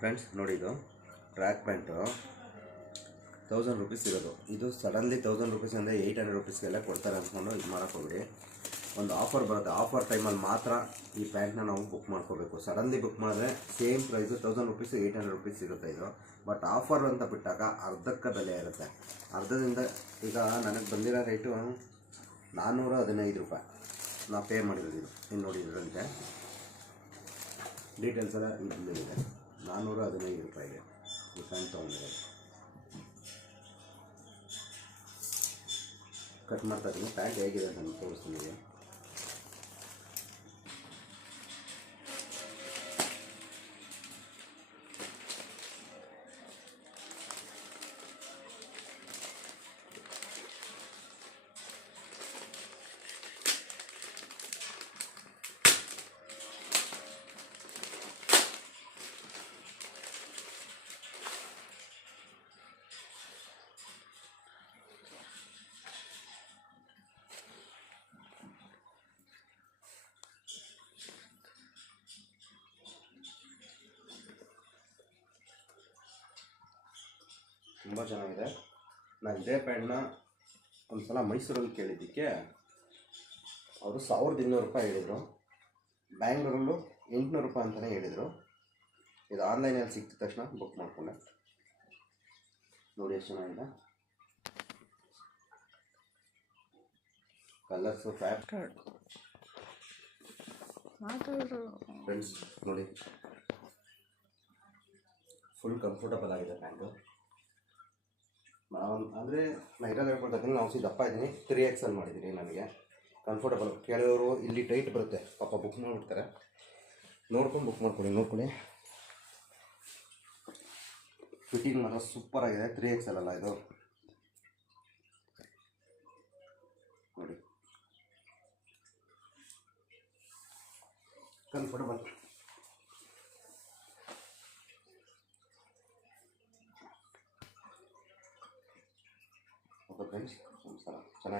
Friends ನೋಡಿ ಇದು track pant thousand rupees ಇರೋದು. ಇದು ಸಡನ್ಲಿ ತೌಸಂಡ್ ರುಪೀಸ್ ಅಂದರೆ ಏಯ್ಟ್ ಹಂಡ್ರೆಡ್ ರುಪೀಸ್ಗೆಲ್ಲ ಕೊಡ್ತಾರೆ ಅಂದ್ಕೊಂಡು ಇದು ಮಾಡೋಕೆ ಹೋಗ್ಬಿಡಿ. ಒಂದು ಆಫರ್ ಬರುತ್ತೆ. ಆಫರ್ ಟೈಮಲ್ಲಿ ಮಾತ್ರ ಈ ಪ್ಯಾಂಟ್ನ ನಾವು ಬುಕ್ ಮಾಡ್ಕೋಬೇಕು. ಸಡನ್ಲಿ ಬುಕ್ ಮಾಡಿದ್ರೆ same price thousand rupees eight hundred rupees ಇರುತ್ತೆ ಇದು. ಬಟ್ ಆಫರ್ ಅಂತ ಬಿಟ್ಟಾಗ ಅರ್ಧಕ್ಕೆ ಬೆಲೆ ಇರುತ್ತೆ. ಅರ್ಧದಿಂದ ಈಗ ನನಗೆ ಬಂದಿರೋ ರೇಟು ನಾನ್ನೂರ ಹದಿನೈದು ರೂಪಾಯಿ. ನಾವು ಪೇ ಮಾಡಿರೋದು ಇದು. ಇನ್ನು ನೋಡಿ ಇದರಂತೆ ಡೀಟೇಲ್ಸ್ ಎಲ್ಲ ಇದೆ ನಾನ್ನೂರ ಹದಿನೈದು ರೂಪಾಯಿಗೆ ಈ ಪ್ಯಾಂಟ್ ಕಟ್ ಮಾಡ್ತಾ ಇದ್ದೀನಿ. ಪ್ಯಾಂಟ್ ಹೇಗಿದೆ ಅಂತ ನಾನು ತೋರಿಸ್ತೀನಿ ತುಂಬ ಚೆನ್ನಾಗಿದೆ. ನಾನು ಇದೇ ಪ್ಯಾಂಟ್ನ ಒಂದು ಸಲ ಮೈಸೂರಲ್ಲಿ ಕೇಳಿದ್ದಕ್ಕೆ ಅವರು ಸಾವಿರದ ಇನ್ನೂರು ರೂಪಾಯಿ ಹೇಳಿದರು. ಬ್ಯಾಂಗ್ಳೂರಲ್ಲೂ ಎಂಟುನೂರು ರೂಪಾಯಿ ಅಂತಲೇ ಹೇಳಿದರು. ಇದು ಆನ್ಲೈನಲ್ಲಿ ಸಿಕ್ಕಿದ ತಕ್ಷಣ ಬುಕ್ ಮಾಡಿಕೊಂಡೆ. ನೋಡಿ ಎಷ್ಟು ಚೆನ್ನಾಗಿದೆ. ಕಲರ್ಸು ಮಾತಾಡ್ರು. ಫ್ರೆಂಡ್ಸ್ ನೋಡಿ. ಫುಲ್ ಕಂಫರ್ಟಬಲ್ ಆಗಿದೆ ಪ್ಯಾಂಟು ನಾವು ಅಂದರೆ ನಾನು ಇರೋದು ಹೇಳ್ಕೊಳ್ತೀನಿ ನಾವು ಸಿ ದಪ್ಪ ಇದ್ದೀನಿ. ತ್ರೀ ಎಕ್ಸಲ್ಲಿ ಮಾಡಿದ್ದೀನಿ ನನಗೆ. ಕಂಫರ್ಟಬಲ್ ಕೆಲವರು ಇಲ್ಲಿ ಟೈಟ್ ಬರುತ್ತೆ. ಪಾಪ ಬುಕ್ ಮಾಡಿಬಿಡ್ತಾರೆ. ನೋಡ್ಕೊಂಡು ಬುಕ್ ಮಾಡ್ಕೊಳ್ಳಿ, ನೋಡ್ಕೊಳ್ಳಿ. ಫಿಟ್ಟಿಂಗ್ ಮಾತ್ರ ಸೂಪರ್ ಆಗಿದೆ. ತ್ರೀ ಎಕ್ಸಲ್ ಅಲ್ಲ ಇದು? ನೋಡಿ. ಕಂಫರ್ಟಬಲ್ 不认识么色狼咱俩